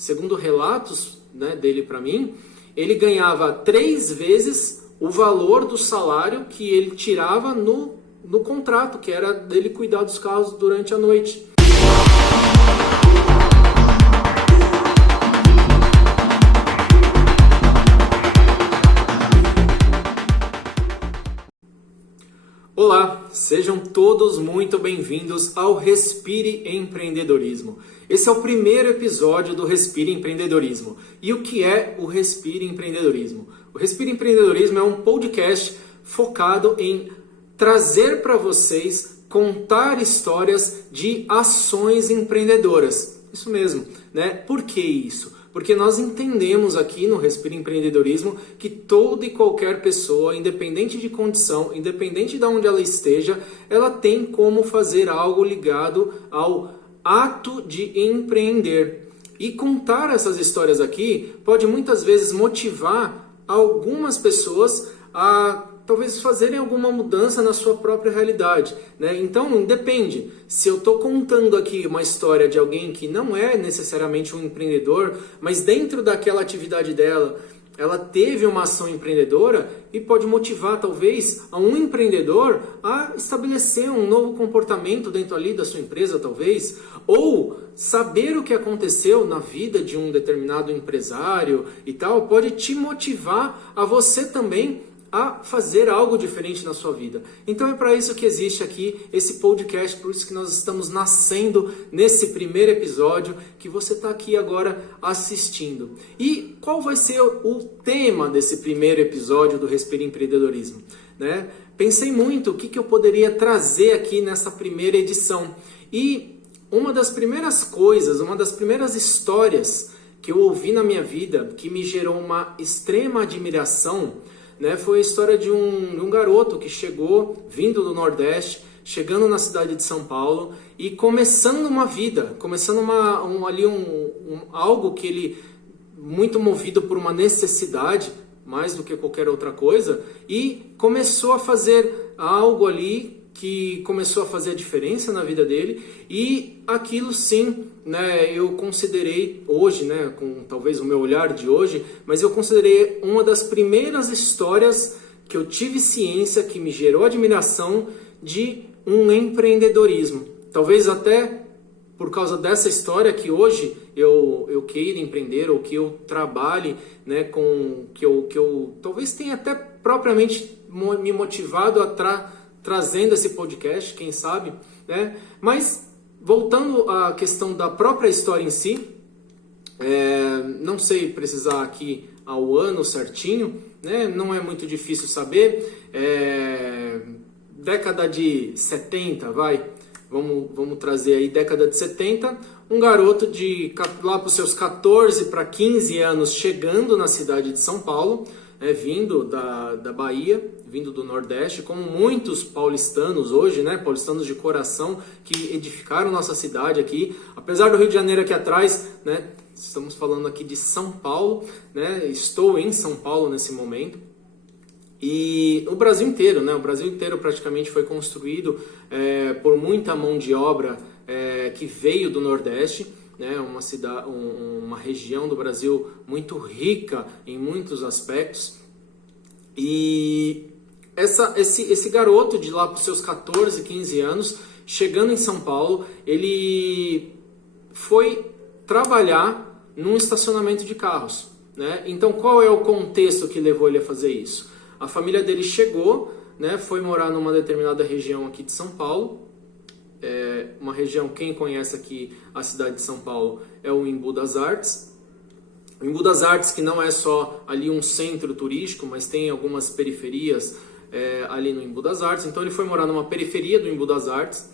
segundo relatos, né, dele para mim, ele ganhava 3 vezes o valor do salário que ele tirava no contrato, que era dele cuidar dos carros durante a noite. Olá, sejam todos muito bem-vindos ao Respire Empreendedorismo. Esse é o primeiro episódio do Respire Empreendedorismo. E o que é o Respire Empreendedorismo? O Respire Empreendedorismo é um podcast focado em trazer para vocês, contar histórias de ações empreendedoras. Isso mesmo, né? Por que isso? Porque nós entendemos aqui no Respire Empreendedorismo que toda e qualquer pessoa, independente de condição, independente de onde ela esteja, ela tem como fazer algo ligado ao ato de empreender. E contar essas histórias aqui pode muitas vezes motivar algumas pessoas a talvez fazerem alguma mudança na sua própria realidade, né? Então, depende. Se eu estou contando aqui uma história de alguém que não é necessariamente um empreendedor, mas dentro daquela atividade dela, ela teve uma ação empreendedora e pode motivar, talvez, a um empreendedor a estabelecer um novo comportamento dentro ali da sua empresa, talvez, ou saber o que aconteceu na vida de um determinado empresário e tal, pode te motivar a você também a fazer algo diferente na sua vida. Então é para isso que existe aqui esse podcast, por isso que nós estamos nascendo nesse primeiro episódio que você está aqui agora assistindo. E qual vai ser o tema desse primeiro episódio do Respire Empreendedorismo? Né? Pensei muito o que eu poderia trazer aqui nessa primeira edição. E uma das primeiras coisas, uma das primeiras histórias que eu ouvi na minha vida, que me gerou uma extrema admiração, né, foi a história de um garoto que chegou, vindo do Nordeste, chegando na cidade de São Paulo e começando uma vida, começando algo que ele, muito movido por uma necessidade, mais do que qualquer outra coisa, e começou a fazer algo ali que começou a fazer a diferença na vida dele, e aquilo sim, né, eu considerei hoje, né, com talvez o meu olhar de hoje, mas eu considerei uma das primeiras histórias que eu tive ciência, que me gerou admiração de um empreendedorismo. Talvez até por causa dessa história que hoje eu queira empreender, ou que eu trabalhe, né, que eu talvez tenha até propriamente me motivado a trazendo esse podcast, quem sabe, né? Mas voltando à questão da própria história em si, não sei precisar aqui ao ano certinho, né? Não é muito difícil saber, década de 70, vamos trazer aí década de 70, um garoto de lá para os seus 14 para 15 anos chegando na cidade de São Paulo, vindo da Bahia, vindo do Nordeste, como muitos paulistanos hoje, né, paulistanos de coração, que edificaram nossa cidade aqui, apesar do Rio de Janeiro aqui atrás, né, estamos falando aqui de São Paulo, né, estou em São Paulo nesse momento, e o Brasil inteiro, né, o Brasil inteiro praticamente foi construído por muita mão de obra que veio do Nordeste, né, uma região do Brasil muito rica em muitos aspectos. E esse garoto de lá para os seus 14, 15 anos, chegando em São Paulo, ele foi trabalhar num estacionamento de carros, né? Então qual é o contexto que levou ele a fazer isso? A família dele chegou, né, foi morar numa determinada região aqui de São Paulo, uma região, quem conhece aqui a cidade de São Paulo, é o Embu das Artes. O Embu das Artes, que não é só ali um centro turístico, mas tem algumas periferias ali no Embu das Artes. Então ele foi morar numa periferia do Embu das Artes,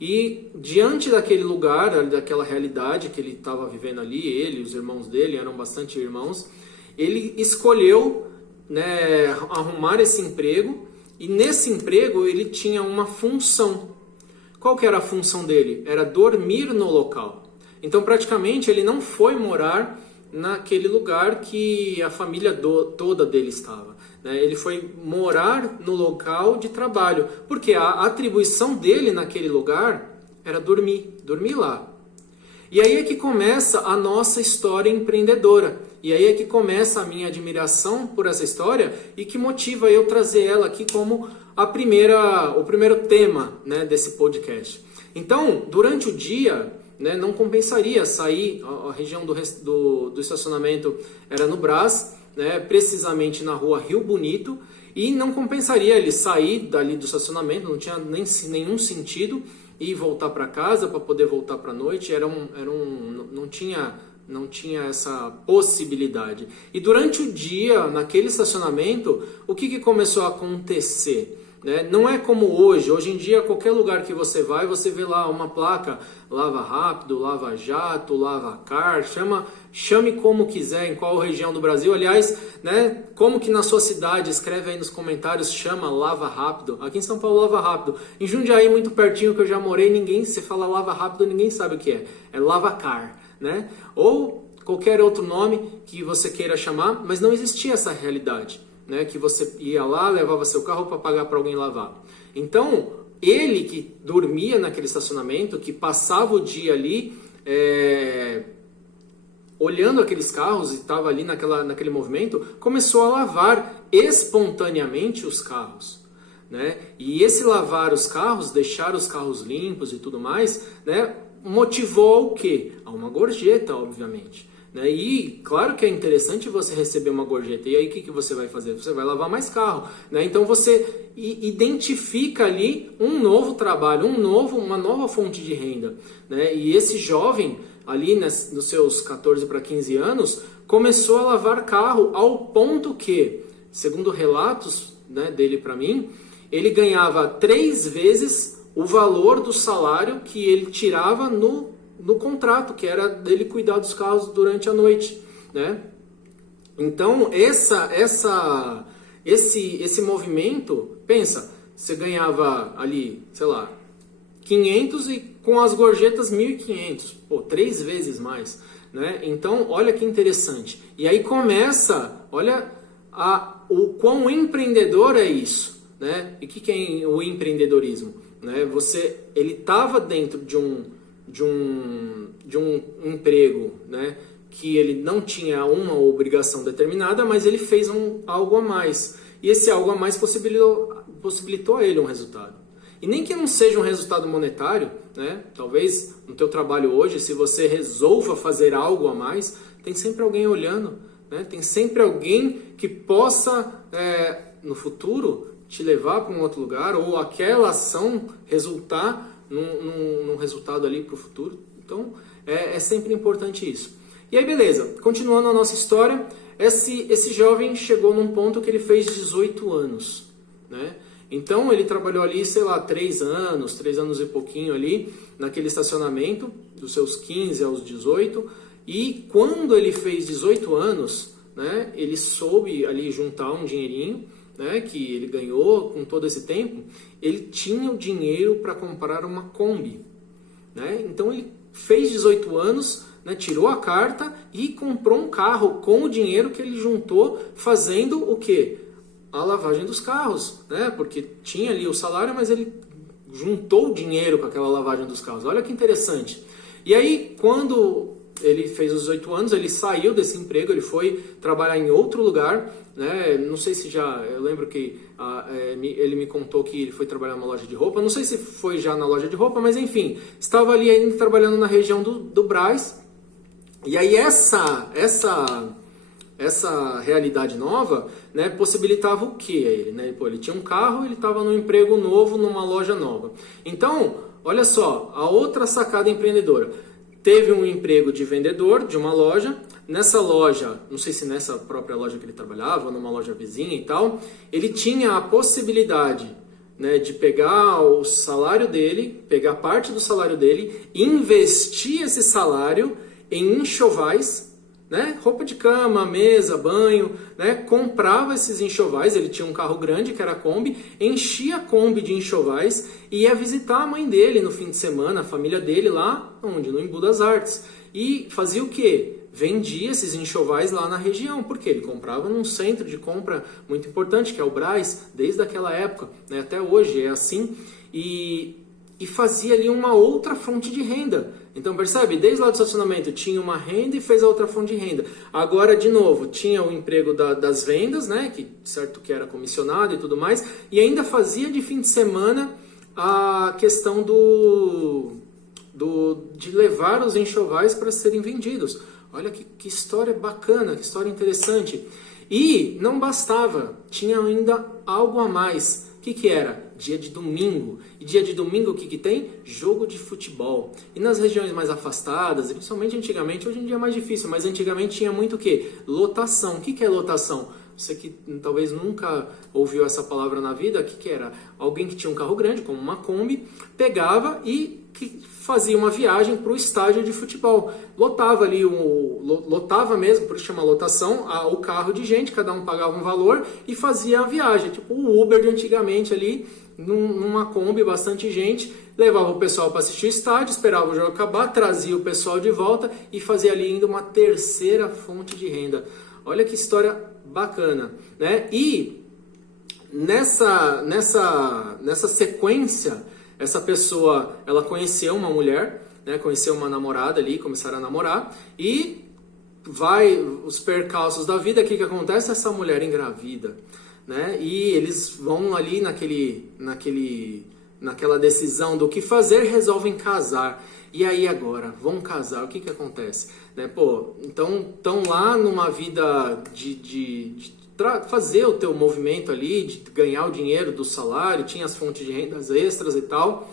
e diante daquele lugar, daquela realidade que ele estava vivendo ali, ele e os irmãos dele, eram bastante irmãos, ele escolheu, né, arrumar esse emprego, e nesse emprego ele tinha uma função. Qual que era a função dele? Era dormir no local. Então, praticamente, ele não foi morar naquele lugar que a família toda dele estava, né? Ele foi morar no local de trabalho, porque a atribuição dele naquele lugar era dormir lá. E aí é que começa a nossa história empreendedora. E aí é que começa a minha admiração por essa história e que motiva eu trazer ela aqui como o primeiro tema, né, desse podcast. Então, durante o dia, né, não compensaria sair, a região do estacionamento era no Brás, né, precisamente na rua Rio Bonito, e não compensaria ele sair dali do estacionamento, não tinha nenhum sentido, e voltar para casa para poder voltar para a noite, não tinha essa possibilidade. E durante o dia, naquele estacionamento, o que começou a acontecer? Né? Não é como hoje em dia qualquer lugar que você vai, você vê lá uma placa, Lava Rápido, Lava Jato, Lava Car, chame como quiser, em qual região do Brasil. Aliás, né, como que na sua cidade, escreve aí nos comentários, chama Lava Rápido. Aqui em São Paulo, Lava Rápido. Em Jundiaí, muito pertinho que eu já morei, você fala Lava Rápido, ninguém sabe o que é Lava Car, né? Ou qualquer outro nome que você queira chamar, mas não existia essa realidade, né? Que você ia lá, levava seu carro para pagar para alguém lavar. Então, ele que dormia naquele estacionamento, que passava o dia ali olhando aqueles carros e estava ali naquele movimento, começou a lavar espontaneamente os carros, né? E esse lavar os carros, deixar os carros limpos e tudo mais, né, motivou o quê? A uma gorjeta, obviamente. Né? E claro que é interessante você receber uma gorjeta. E aí o que você vai fazer? Você vai lavar mais carro. Né? Então você identifica ali um novo trabalho, uma nova fonte de renda. Né? E esse jovem, ali nos seus 14 para 15 anos, começou a lavar carro ao ponto que, segundo relatos, né, dele para mim, ele ganhava 3 vezes o valor do salário que ele tirava no contrato, que era dele cuidar dos carros durante a noite, né? Então, esse movimento, pensa, você ganhava ali, sei lá, 500 e com as gorjetas 1.500, 3 vezes mais, né? Então, olha que interessante. E aí começa, olha o quão empreendedor é isso, né? E o que é o empreendedorismo? Né? Ele estava dentro de um emprego, né, que ele não tinha uma obrigação determinada, mas ele fez algo a mais. E esse algo a mais possibilitou a ele um resultado. E nem que não seja um resultado monetário, né? Talvez no teu trabalho hoje, se você resolva fazer algo a mais, tem sempre alguém olhando, né? Tem sempre alguém que possa, no futuro, te levar para um outro lugar, ou aquela ação resultar num resultado ali para o futuro. Então, é sempre importante isso. E aí, beleza. Continuando a nossa história, esse jovem chegou num ponto que ele fez 18 anos. Né? Então, ele trabalhou ali, sei lá, 3 anos e pouquinho ali, naquele estacionamento, dos seus 15 aos 18. E quando ele fez 18 anos, né, ele soube ali juntar um dinheirinho, né, que ele ganhou com todo esse tempo. Ele tinha o dinheiro para comprar uma Kombi, né? Então ele fez 18 anos, né, tirou a carta e comprou um carro com o dinheiro que ele juntou fazendo o quê? A lavagem dos carros, né? Porque tinha ali o salário, mas ele juntou o dinheiro com aquela lavagem dos carros. Olha que interessante. E aí, quando ele fez os 18 anos, ele saiu desse emprego, ele foi trabalhar em outro lugar, né? Não sei se eu lembro que ele me contou que ele foi trabalhar numa loja de roupa, não sei se foi já na loja de roupa, mas enfim, estava ali ainda trabalhando na região do Brás. E aí essa realidade nova, né, possibilitava o que a ele, né? Ele tinha um carro, ele estava num emprego novo, numa loja nova. Então, olha só, a outra sacada empreendedora. Teve um emprego de vendedor de uma loja. Nessa loja, não sei se nessa própria loja que ele trabalhava, ou numa loja vizinha e tal, ele tinha a possibilidade, né, de pegar o salário dele, pegar parte do salário dele, investir esse salário em enxovais, né, roupa de cama, mesa, banho, né, comprava esses enxovais. Ele tinha um carro grande que era a Kombi, enchia a Kombi de enxovais e ia visitar a mãe dele no fim de semana, a família dele lá, onde? No Embu das Artes. E fazia o quê? Vendia esses enxovais lá na região, porque ele comprava num centro de compra muito importante, que é o Brás, desde aquela época, né, até hoje é assim. E e fazia ali uma outra fonte de renda. Então percebe, desde lá do estacionamento tinha uma renda e fez a outra fonte de renda. Agora de novo, tinha o emprego das vendas, né, que certo que era comissionado e tudo mais, e ainda fazia de fim de semana a questão de levar os enxovais para serem vendidos. Olha que história bacana, que história interessante. E não bastava, tinha ainda algo a mais. O que era? Dia de domingo. E dia de domingo o que tem? Jogo de futebol. E nas regiões mais afastadas, principalmente antigamente, hoje em dia é mais difícil, mas antigamente tinha muito o quê? Lotação. O que é lotação? Você que talvez nunca ouviu essa palavra na vida, o que era? Alguém que tinha um carro grande, como uma Kombi, pegava e fazia uma viagem para o estádio de futebol. Lotava ali, lotava mesmo, por isso chama lotação, o carro de gente, cada um pagava um valor e fazia a viagem. Tipo o Uber de antigamente ali, numa Kombi, bastante gente, levava o pessoal para assistir o estádio, esperava o jogo acabar, trazia o pessoal de volta e fazia ali ainda uma terceira fonte de renda. Olha que história bacana, né? E nessa sequência, essa pessoa, ela conheceu uma mulher, né? Conheceu uma namorada ali, começaram a namorar, e os percalços da vida, o que acontece? Essa mulher engravida, né? E eles vão ali naquela decisão do que fazer, resolvem casar. E aí agora, vão casar, o que acontece? Né? Então estão lá numa vida de fazer o teu movimento ali, de ganhar o dinheiro do salário, tinha as fontes de rendas extras e tal.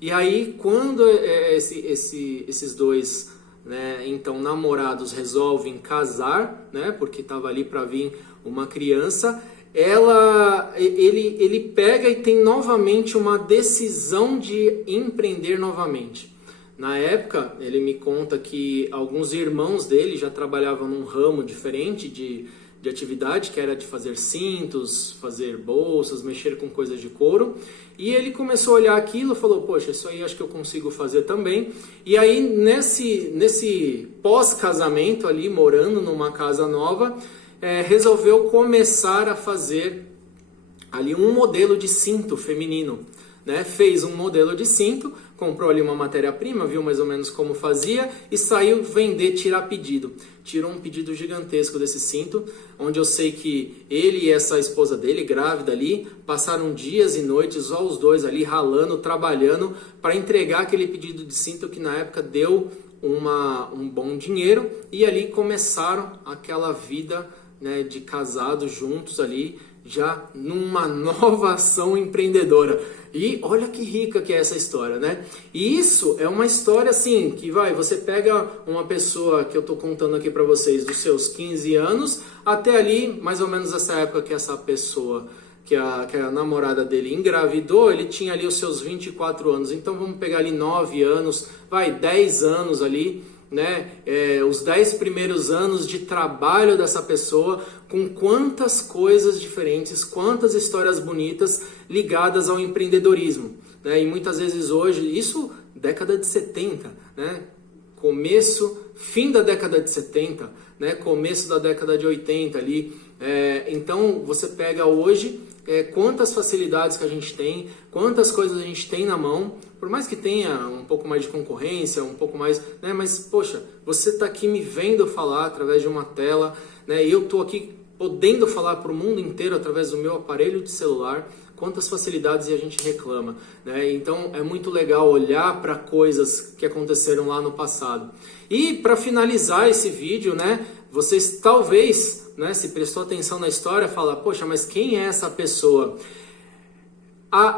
E aí quando esses dois, né, então namorados resolvem casar, né, porque estava ali para vir uma criança, ele pega e tem novamente uma decisão de empreender novamente. Na época, ele me conta que alguns irmãos dele já trabalhavam num ramo diferente de atividade, que era de fazer cintos, fazer bolsas, mexer com coisas de couro. E ele começou a olhar aquilo e falou, poxa, isso aí acho que eu consigo fazer também. E aí, nesse pós-casamento ali, morando numa casa nova, resolveu começar a fazer ali um modelo de cinto feminino. Né? Fez um modelo de cinto, comprou ali uma matéria-prima, viu mais ou menos como fazia e saiu vender, tirar pedido. Tirou um pedido gigantesco desse cinto, onde eu sei que ele e essa esposa dele, grávida ali, passaram dias e noites, só os dois ali ralando, trabalhando para entregar aquele pedido de cinto que na época deu um bom dinheiro, e ali começaram aquela vida, né, de casados juntos ali, já numa nova ação empreendedora. E olha que rica que é essa história, né? E isso é uma história assim, que você pega uma pessoa que eu tô contando aqui para vocês, dos seus 15 anos, até ali, mais ou menos essa época que essa pessoa, que a namorada dele engravidou, ele tinha ali os seus 24 anos. Então vamos pegar ali 9 anos, 10 anos ali, né? Os 10 primeiros anos de trabalho dessa pessoa, com quantas coisas diferentes, quantas histórias bonitas ligadas ao empreendedorismo, né? E muitas vezes hoje, isso década de 70, né? Fim da década de 70, né? Começo da década de 80 ali. Então você pega hoje quantas facilidades que a gente tem, quantas coisas a gente tem na mão, por mais que tenha um pouco mais de concorrência, um pouco mais, né? Mas poxa, você está aqui me vendo falar através de uma tela, né? E eu estou aqui podendo falar para o mundo inteiro através do meu aparelho de celular. Quantas facilidades e a gente reclama, né? Então é muito legal olhar para coisas que aconteceram lá no passado. E para finalizar esse vídeo, né? Vocês talvez, né, se prestou atenção na história, fala, poxa, mas quem é essa pessoa?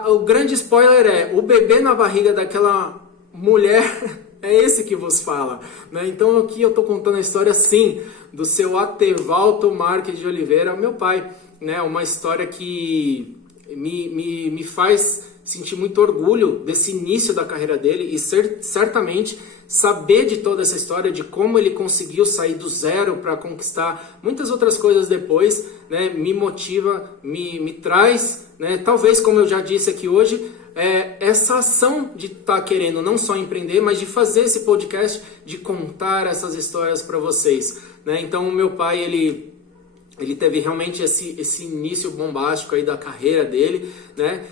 O grande spoiler é, o bebê na barriga daquela mulher é esse que vos fala, né? Então aqui eu estou contando a história, sim, do seu Atevaldo Marques de Oliveira, meu pai, né? Uma história que me faz sentir muito orgulho desse início da carreira dele e certamente saber de toda essa história, de como ele conseguiu sair do zero para conquistar muitas outras coisas depois, né? Me motiva, me traz, né? Talvez, como eu já disse aqui hoje, essa ação de estar querendo não só empreender, mas de fazer esse podcast, de contar essas histórias para vocês, né? Então o meu pai, ele teve realmente esse início bombástico aí da carreira dele, né?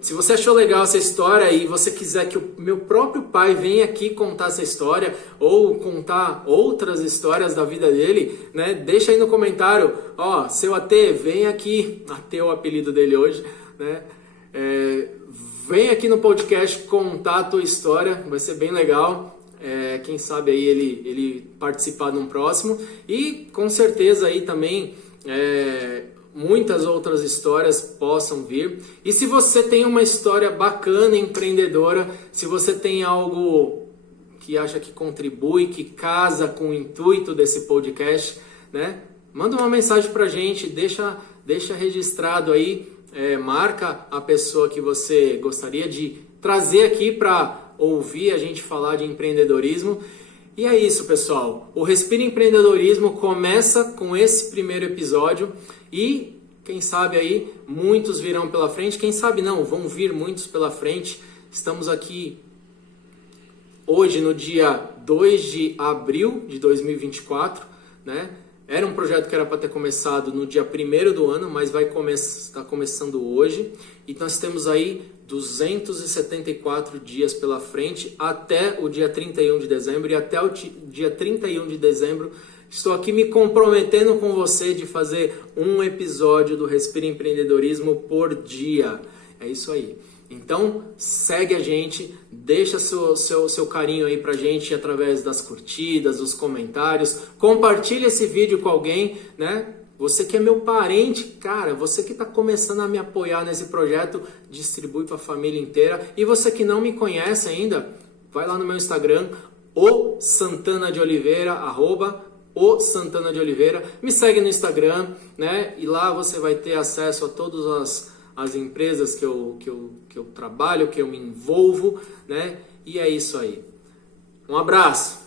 Se você achou legal essa história e você quiser que o meu próprio pai venha aqui contar essa história ou contar outras histórias da vida dele, né? Deixa aí no comentário, ó, seu AT, vem aqui, AT é o apelido dele hoje, né? Vem aqui no podcast contar a tua história, vai ser bem legal. Quem sabe aí ele participar num próximo. E com certeza aí também muitas outras histórias possam vir. E se você tem uma história bacana, empreendedora, se você tem algo que acha que contribui, que casa com o intuito desse podcast, né? Manda uma mensagem pra gente, deixa registrado aí, marca a pessoa que você gostaria de trazer aqui para ouvir a gente falar de empreendedorismo. E é isso, pessoal. O Respira Empreendedorismo começa com esse primeiro episódio e quem sabe aí muitos virão pela frente, quem sabe não, vão vir muitos pela frente. Estamos aqui hoje no dia 2 de abril de 2024, né? Era um projeto que era para ter começado no dia 1º do ano, mas está começando hoje. E nós temos aí 274 dias pela frente até o dia 31 de dezembro. E até o dia 31 de dezembro estou aqui me comprometendo com você de fazer um episódio do Respira Empreendedorismo por dia. É isso aí. Então, segue a gente, deixa seu carinho aí pra gente através das curtidas, dos comentários, compartilha esse vídeo com alguém, né? Você que é meu parente, cara, você que está começando a me apoiar nesse projeto, distribui para a família inteira. E você que não me conhece ainda, vai lá no meu Instagram, o Santana de Oliveira, @o Santana de Oliveira, me segue no Instagram, né? E lá você vai ter acesso a todas as empresas que eu trabalho, que eu me envolvo, né? E é isso aí. Um abraço!